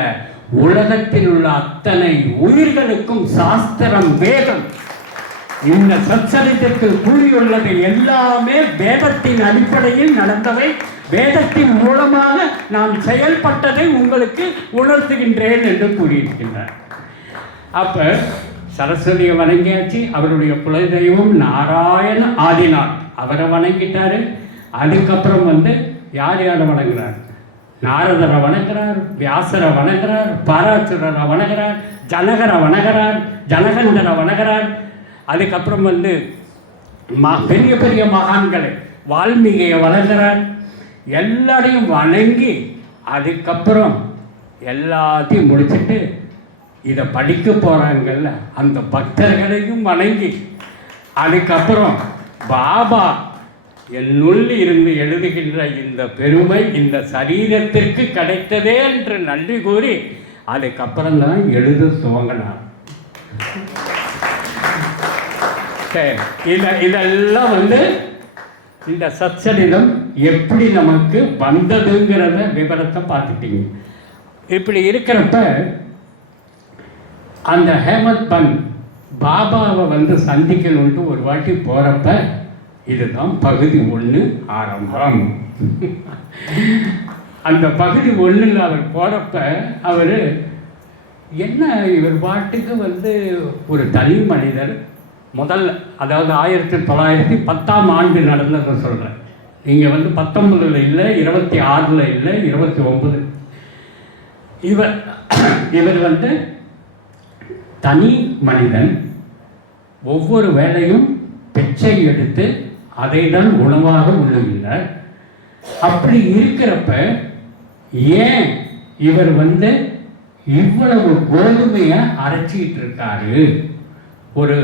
உலகத்தில் உள்ள அத்தனை உயிர்களுக்கும் சாஸ்திரம், வேதம். இந்த சச்சரிதத்தில் கூறியுள்ளது எல்லாமே வேதத்தின் அடிப்படையில் நடந்தவை. வேதத்தின் மூலமாக நாம் செயல்பட்டதை உங்களுக்கு உணர்த்துகின்றேன் என்று கூறியிருக்கின்றார். அப்ப சரஸ்வதியை வணங்கியாச்சு. அவருடைய குலதெய்வம் நாராயண ஆதிநாத், அவரை வணங்கிட்டாரு. அதுக்கப்புறம் யார் யாரை வணங்குறார்? நாரதரை வணங்குறார், வியாசரை வணங்குறார், பாராசுரரை வணங்குறார், ஜனகரை வணங்குறார், ஜனகண்டரை வணங்குறார். அதுக்கப்புறம் பெரிய பெரிய மகான்களை, வால்மீகியை வணங்குறார். எல்லாரையும் வணங்கி அதுக்கப்புறம் எல்லாத்தையும் முடிச்சுட்டு இதை படிக்க போகிறாங்கல்ல அந்த பக்தர்களையும் வணங்கி, அதுக்கப்புறம் பாபா என்னுள் இருந்து எழுதுகின்ற இந்த பெருமை இந்த சரீரத்திற்கு கிடைத்ததே என்று நன்றி கூறி அதுக்கப்புறம் தான் எழுத துவங்கினார். இதெல்லாம் இந்த சச்சரிதம் எப்படி நமக்கு வந்ததுங்கிறத விவரத்தை பார்த்துட்டீங்க. இப்படி இருக்கிறப்ப அந்த ஹேமந்த் பந்த் பாபாவை சந்திக்கணுன்ட்டு ஒரு வாட்டி போகிறப்ப இதுதான் பகுதி 1 ஆரம்பம். அந்த பகுதி 1ல் அவர் போகிறப்ப அவர் என்ன, இவர் பாட்டுக்கு ஒரு தனி மனிதர். முதல்ல அதாவது 1910ஆம் ஆண்டு நடந்ததை சொல்கிறேன். நீங்கள் 19ல் இல்லை, 26ல் இல்லை, 29. இவர் தனி மனிதன். ஒவ்வொரு வேளையும் பிச்சை எடுத்து அதை தான் உணவாக உண்ணுகின்றார். அப்படி இருக்கிறப்ப ஏன் இவர் வந்து இவ்வளவு கோதுமையை அரைச்சிட்டு இருக்காரு? ஒரு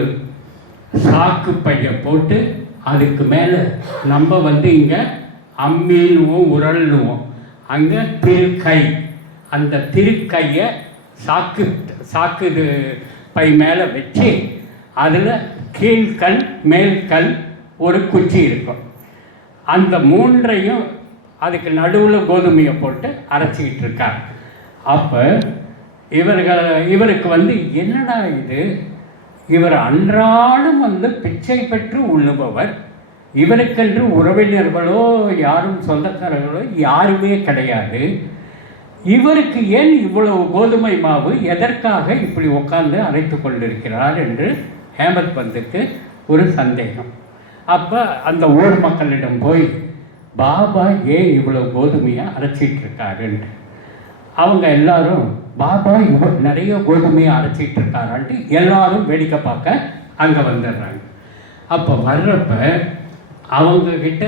சாக்கு பைய போட்டு அதுக்கு மேலே நம்ம வந்து இங்கே அம்மின்னுவோம், உரல்னுவோம், அங்கே திருக்கை. அந்த திருக்கையை சாக்கு பை மேலே வச்சு அதில் கீழ்கல் மேல்கல் ஒரு குச்சி இருக்கும். அந்த மூன்றையும் அதுக்கு நடுவில் கோதுமையை போட்டு அரைச்சிக்கிட்டு இருக்கார். அப்போ இவருக்கு வந்து என்னடா இது, இவர் அன்றாடம் வந்து பிச்சை பெற்று உண்ணுபவர், இவருக்கென்று உறவினர்களோ யாரும் சொந்தக்காரர்களோ யாருமே கிடையாது, இவருக்கு ஏன் இவ்வளவு கோதுமை மாவு, எதற்காக இப்படி உட்கார்ந்து அரைத்து கொண்டிருக்கிறார் என்று ஹேமந்த் பந்துக்கு ஒரு சந்தேகம். அப்போ அந்த ஊர் மக்களிடம் போய் பாபா ஏன் இவ்வளோ கோதுமையை அரைச்சிட்டு இருக்காருன்ட்டு அவங்க எல்லாரும் பாபா நிறைய கோதுமையை அரைச்சிட்டு இருக்காரான்ட்டு எல்லாரும் வேடிக்கை பார்க்க அங்கே வந்துடுறாங்க. அப்போ வர்றப்ப அவங்கக்கிட்ட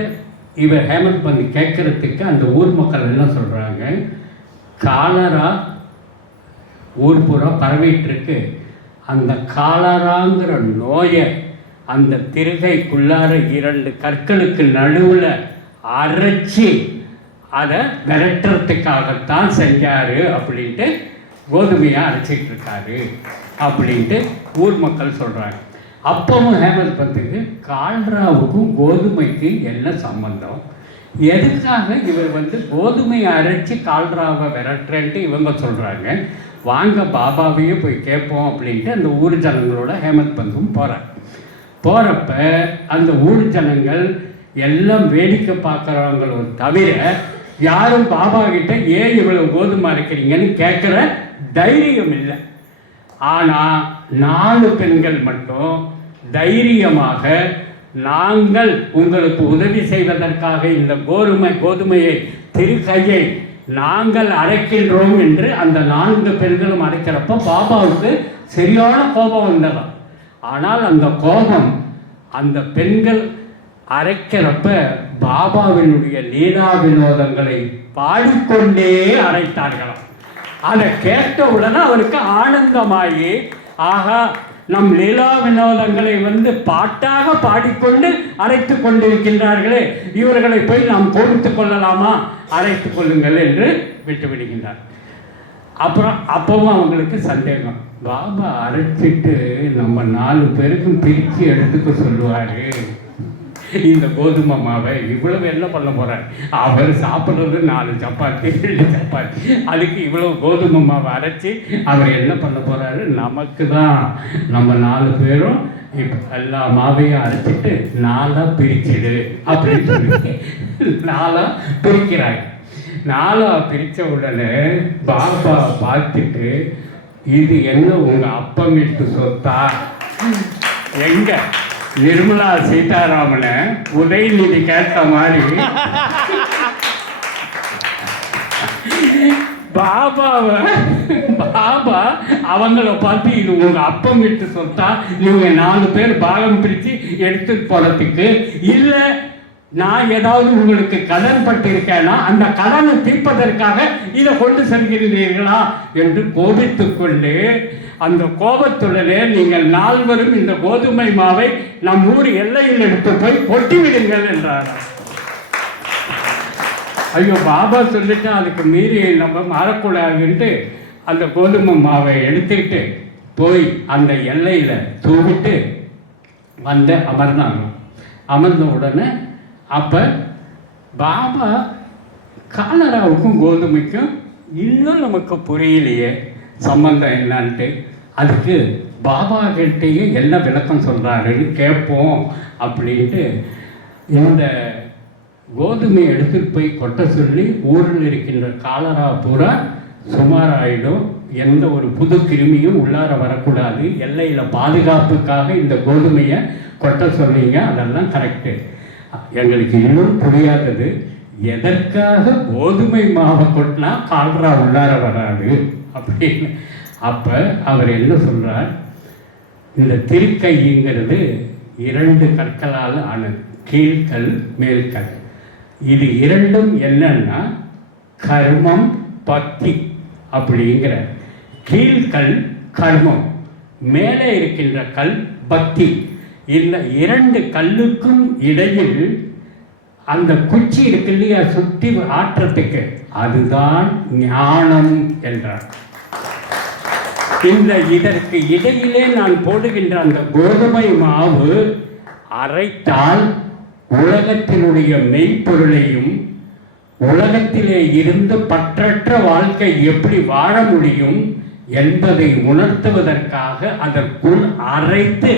இவர் ஹேமந்த் பந்த் கேட்குறதுக்கு அந்த ஊர் மக்கள் என்ன சொல்கிறாங்க, காலரா ஊர் பூரா பரவிட்டுருக்கு, அந்த காலராங்கிற நோயை அந்த திருகைக்குள்ளார 2 கற்களுக்கு நடுவில் அரைச்சி அதை விரட்டுறதுக்காகத்தான் செஞ்சார் அப்படின்ட்டு கோதுமையை அரைச்சிட்டு இருக்காரு அப்படின்ட்டு ஊர் மக்கள் சொல்கிறாங்க. அப்பவும் ஹேமந்த் பந்துக்கு கால்ராவுக்கும் கோதுமைக்கு என்ன சம்பந்தம், எதுக்காக இவர் வந்து கோதுமையை அரைச்சி கால்ராவை விரட்டுறேன்ட்டு இவங்க சொல்கிறாங்க, வாங்க பாபாவையே போய் கேட்போம் அப்படின்ட்டு அந்த ஊர் ஜனங்களோட ஹேமந்த் பந்தும் போகிறப்ப அந்த ஊர் ஜனங்கள் எல்லாம் வேடிக்கை பார்க்குறவங்களோ தவிர யாரும் பாபா கிட்ட ஏன் இவ்வளோ கோதுமை அரைக்கிறீங்கன்னு கேட்குற தைரியம் இல்லை. ஆனால் 4 பெண்கள் மட்டும் தைரியமாக, நாங்கள் உங்களுக்கு உதவி செய்வதற்காக இந்த கோதுமையை திருக்கையை நாங்கள் அரைக்கின்றோம் என்று அந்த 4 பெண்களும் அரைக்கிறப்ப பாபாவுக்கு சரியான கோபம் வந்ததாம். ஆனால் அந்த கோபம் அந்த பெண்கள் அரைக்கிறப்ப பாபாவினுடைய லீலா வினோதங்களை பாடிக்கொண்டே அரைத்தார்களாம். அதை கேட்ட உடனே அவருக்கு ஆனந்தமாகி, ஆகா, நம் லீலா வினோதங்களை வந்து பாட்டாக பாடிக்கொண்டு அரைத்து கொண்டிருக்கின்றார்களே, இவர்களை போய் நாம் கொடுத்து கொள்ளலாமா, அரைத்து கொள்ளுங்கள் என்று விட்டுவிடுகின்றார். அப்புறம் அப்பவும் அவங்களுக்கு சந்தேகம், பாபா அரைச்சிட்டு நம்ம 4 பேருக்கும் பிரித்து எடுத்துக்க சொல்லுவார், இந்த கோதுமை மாவை இவ்வளவு என்ன பண்ண போகிறார், அவர் சாப்பிட்றது 4 சப்பாத்தி 2 சப்பாத்தி, அதுக்கு இவ்வளோ கோதுமை மாவை அரைச்சி அவர் என்ன பண்ண போகிறாரு, நமக்கு தான் நம்ம 4 பேரும் இப்போ எல்லா மாவையும் அரைச்சிட்டு 4ஆக பிரிச்சிடு அப்படின்னு சொல்லி 4ஆக பிரிக்கிறாங்க. 4ஆக பிரித்த உடனே பாபா பார்த்துட்டு, இது என்ன உங்கள் அப்பம் வீட்டு சொத்தா, எங்க நிர்மலா சீதாராமனை உதயநிதி கேட்ட மாதிரி பாபா அவங்கள பார்த்து, இது உங்க அப்பம் விட்டு சொத்தா, இவங்க 4 பேர் பாகம் பிரித்து எடுத்துட்டு போறதுக்கு இல்லை, நான் ஏதாவது உங்களுக்கு கடன் பட்டிருக்கேன்னா அந்த கடனை தீர்ப்பதற்காக இதை கொண்டு செல்கிறீர்களா என்று கோபித்துக்கொண்டு, அந்த கோபத்துடனே நீங்கள் 4 இந்த கோதுமை மாவை நம் ஊர் எல்லையில் எடுத்து போய் கொட்டிவிடுங்கள் என்றார். ஐயோ, பாபா சொல்லிட்டு அதுக்கு மீறி நம்ம மாறக்கூடாதுன்ட்டு அந்த கோதுமை மாவை எடுத்துக்கிட்டு போய் அந்த எல்லையில் தூவிட்டு வந்து அமர்ந்தாங்க. அமர்ந்த உடனே அப்போ பாபா காலராவுக்கும் கோதுமைக்கும் இன்னும் நமக்கு புரியலையே சம்பந்தம் என்னான்ட்டு, அதுக்கு பாபா கிட்டேயே என்ன விளக்கம் சொல்கிறாருன்னு கேட்போம் அப்படின்ட்டு இந்த கோதுமையை எடுத்துகிட்டு போய் கொட்ட சொல்லி ஊரில் இருக்கின்ற காலரா பூரா சுமாராயிடும், எந்த ஒரு புது கிருமியும் உள்ளார வரக்கூடாது, எல்லையில் பாதுகாப்புக்காக இந்த கோதுமையை கொட்ட சொன்னீங்க, அதெல்லாம் கரெக்டு. எங்களுக்கு இன்னும் புரியாதது, எதற்காக கோதுமை மாவை கொட்டினா கால்ரா உள்ளார வராது அப்படின்னு. அப்போ அவர் என்ன சொல்கிறார், இந்த திருக்கைங்கிறது 2 கற்களால் ஆனது, கீழ்கல் மேல்கல். இது 2ம் என்னன்னா கர்மம் பக்தி அப்படிங்கிற. கீழ்கல் கர்மம், மேலே இருக்கின்ற கல் பக்தி. இந்த இரண்டு கல்லுக்கும் இடையில் அந்த குச்சி இருக்கு இல்லையா, சுற்றி ஆற்றத்துக்கு, அதுதான் ஞானம் என்றார். இதற்கு இடையிலே நான் போடுகின்ற அந்த கோதுமை மாவு அரைத்தால் உலகத்தினுடைய மெய்ப்பொருளையும் உலகத்திலே இருந்து பற்றற்ற வாழ்க்கை எப்படி வாழ முடியும் என்பதை உணர்த்துவதற்காக அதற்குள் அரைத்து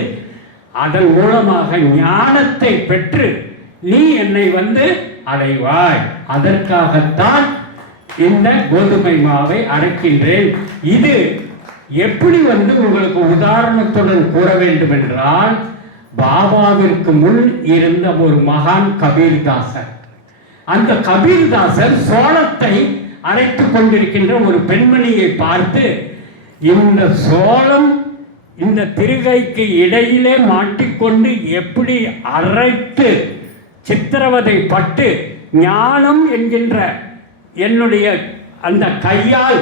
அதன் மூலமாக ஞானத்தை பெற்று நீ என்னை அடைவாய். அதற்காகத்தான் இந்த கோதுமை மாவை அரைக்கின்றேன். இது எப்படி உங்களுக்கு உதாரணத்துடன் கூற வேண்டும் என்றால், பாபாவிற்கு முன் இருந்த ஒரு மகான் கபீர்தாசர். அந்த கபீர்தாசர் சோளத்தை அரைத்துக் கொண்டிருக்கின்ற ஒரு பெண்மணியை பார்த்து, இந்த சோளம் இந்த திருகைக்கு இடையிலே மாட்டிக்கொண்டு எப்படி அரைத்து சித்திரவதை பட்டு ஞானம் என்கின்ற என்னுடைய அந்த கையால்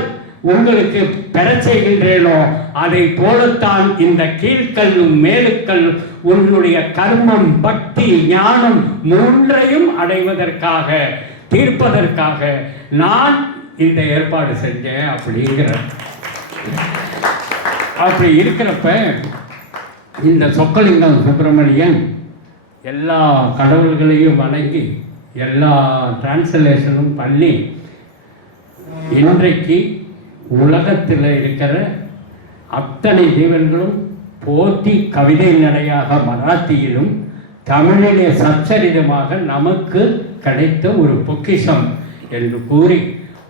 உங்களுக்கு பெற செய்கின்றேனோ, அதை போலத்தான் இந்த கீழ்கல்லும் மேலுக்கல்லும் உன்னுடைய கர்மம் பக்தி ஞானம் மூன்றையும் அடைவதற்காக தீர்ப்பதற்காக நான் இந்த ஏற்பாடு செஞ்சேன் அப்படிங்கிற. அப்படி இருக்கிறப்ப இந்த சொக்கலிங்கம் சுப்பிரமணியன் எல்லா கடவுள்களையும் வணங்கி எல்லா டிரான்ஸ்லேஷனும் பண்ணி இன்றைக்கு உலகத்தில் இருக்கிற அத்தனை ஜீவன்களும் போற்றி கவிதை நடையாக மராத்தியிலும் தமிழிலே சச்சரிதமாக நமக்கு கிடைத்த ஒரு பொக்கிஷம் என்று கூறி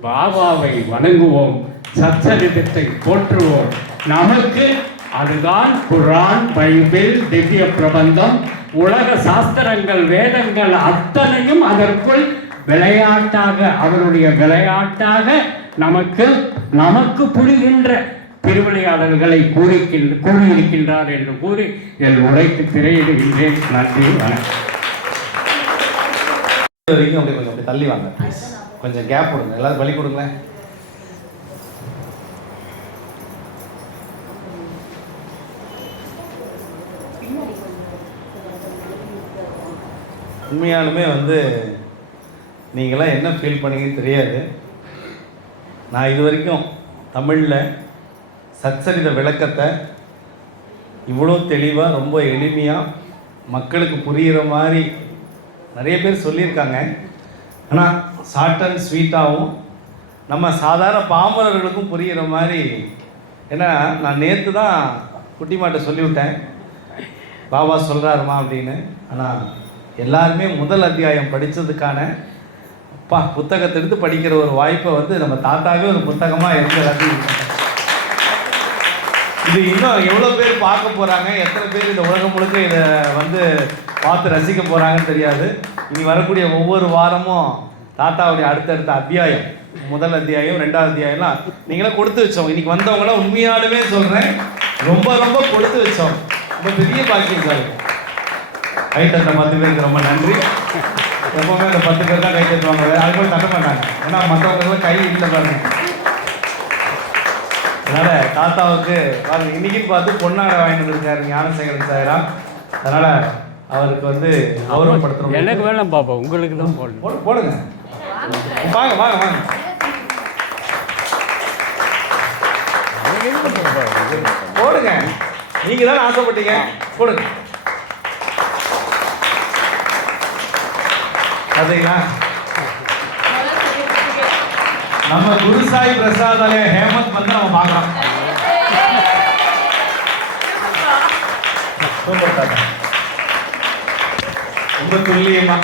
பாபாவை வணங்குவோம், சச்சரிதத்தை போற்றுவோம். நமக்கு அதுதான் குர்ஆன், பைபிள், திவ்ய பிரபந்தம், உலக சாஸ்திரங்கள், வேதங்கள் அத்தனையும் அதற்குள் விளையாட்டாக, அவருடைய விளையாட்டாக நமக்கு புரிகின்ற திருவிளையாடல்களை கூறியிருக்கின்றார் என்று கூறி என் உரைக்கு திரையிடுகின்றேன். நன்றி, வணக்கம். கொஞ்சம் தள்ளி வாங்க, கொஞ்சம் கேப் கொடுங்க, எல்லாரும் வழி கொடுங்களேன். உண்மையாலுமே நீங்களாம் என்ன ஃபீல் பண்ணீங்கன்னு தெரியாது. நான் இது வரைக்கும் தமிழில் சச்சரித விளக்கத்தை இவ்வளோ தெளிவாக ரொம்ப எளிமையாக மக்களுக்கு புரிகிற மாதிரி நிறைய பேர் சொல்லியிருக்காங்க. ஆனால் ஷார்ட் அண்ட் ஸ்வீட்டாகவும் நம்ம சாதாரண பாமரர்களுக்கும் புரிகிற மாதிரி. ஏன்னா நான் நேற்று தான் குட்டிமாட்ட சொல்லிவிட்டேன், பாபா சொல்கிறாருமா அப்படின்னு. ஆனால் எல்லாருமே முதல் அத்தியாயம் படித்ததுக்கான புத்தகத்தை எடுத்து படிக்கிற ஒரு வாய்ப்பை நம்ம தாத்தாவே ஒரு புத்தகமாக இருக்கிறது. இது இன்னும் எவ்வளோ பேர் பார்க்க போகிறாங்க, எத்தனை பேர் இந்த உலகம் முழுக்க இதை பார்த்து ரசிக்க போகிறாங்கன்னு தெரியாது. இனி வரக்கூடிய ஒவ்வொரு வாரமும் தாத்தாவுடைய அடுத்தடுத்த அத்தியாயம், முதல் அத்தியாயம், ரெண்டாவது அத்தியாயம்லாம் நீங்களாம் கொடுத்து வச்சோம். இன்னைக்கு வந்தவங்களாம் உண்மையாலுமே சொல்கிறேன், ரொம்ப ரொம்ப கொடுத்து வச்சோம். ரொம்ப பெரிய பாக்கியம் சார். கை தட்ட 10 பேருக்கு ரொம்ப நன்றி. எப்பவுமே அந்த 10 பேர் தான் கை தட்டுவாங்க, அது போய் தட்ட மாட்டாங்க. ஏன்னா மற்றவங்களுக்குலாம் கை இல்லை பாருங்க. அதனால் தாத்தாவுக்கு பாருங்க, இன்னைக்குன்னு பார்த்து பொன்னாடை வாங்கிட்டு வந்துருக்காரு ஞானசேகரன் சாரா. அதனால் அவருக்கு கௌரவப்படுத்துகிறோம். எனக்கு வேணாம் பாப்பா, உங்களுக்கு தான் போடுங்க. வாங்க வாங்க வாங்க. போடுங்க, நீங்கள் தானே ஆசைப்பட்டீங்க, போடுங்க. பார்த்தீங்களா, நம்ம குருசாய் பிரசாதாலய ஹேமந்த் நம்ம பார்க்கலாம். ரொம்ப துல்லியமா,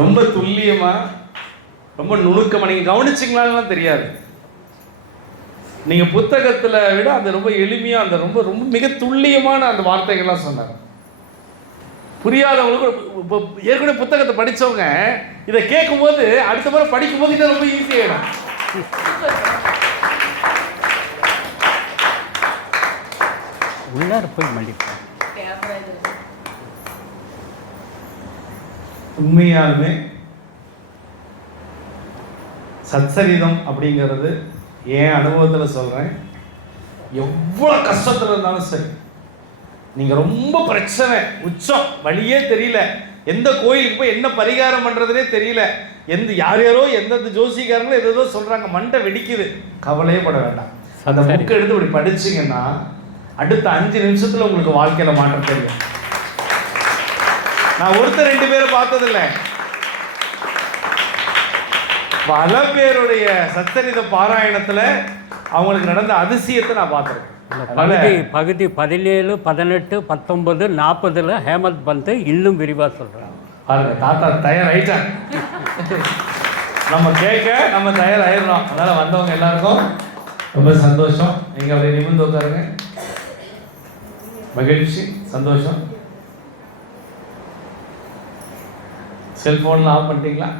ரொம்ப துல்லியமா, ரொம்ப நுணுக்கமா நீங்க கவனிச்சிங்களான்னு தெரியாது. நீங்க புத்தகத்துல விட அந்த ரொம்ப எளிமையா, அந்த ரொம்ப ரொம்ப மிக துல்லியமான அந்த வார்த்தைகள்லாம் சொன்னார். புரியாதவங்களுக்கு ஏற்கனவே புத்தகத்தை படித்தவங்க இதை கேட்கும்போது அடுத்த முறை படிக்கும்போது இதை ரொம்ப ஈஸியாகிடும். உள்ளார போய் மடிப்பேன். உண்மையாலுமே சச்சரிதம் அப்படிங்கிறது என் அனுபவத்தில் சொல்கிறேன், எவ்வளோ கஷ்டத்தில் இருந்தாலும் சரி, நீங்கள் ரொம்ப பிரச்சனை உச்சம் வழியே தெரியல, எந்த கோயிலுக்கு போய் என்ன பரிகாரம் பண்ணுறதுனே தெரியல, யார் யாரோ எந்தெந்த ஜோசிக்காரங்களும் எதோ சொல்கிறாங்க, மண்டை வெடிக்குது, கவலையே பட வேண்டாம். அந்த புக்கை எடுத்து இப்படி படிச்சிங்கன்னா அடுத்த 5 நிமிஷத்தில் உங்களுக்கு வாழ்க்கையில் மாற்றம் தெரியும். நான் ஒருத்தர் 2 பேரை பார்த்ததில்லை, பல பேருடைய சச்சரித பாராயணத்தில் அவங்களுக்கு நடந்த அதிசயத்தை நான் பார்த்துருக்கேன். பகுதி 17, 18, 19, 40 ஹேமந்த் பந்த் இன்னும் விரிவாக சொல்கிறாங்க. பாருங்க, தாத்தா தயாராயிட்டா, நம்ம கேட்க நம்ம தயாராகிடுறோம். அதனால் வந்தவங்க எல்லாருக்கும் ரொம்ப சந்தோஷம். நீங்கள் அப்படியே நிமிர்ந்து உட்காருங்க. மகிழ்ச்சி, சந்தோஷம். செல்ஃபோன்லாம் ஆஃப் பண்ணிட்டீங்களா?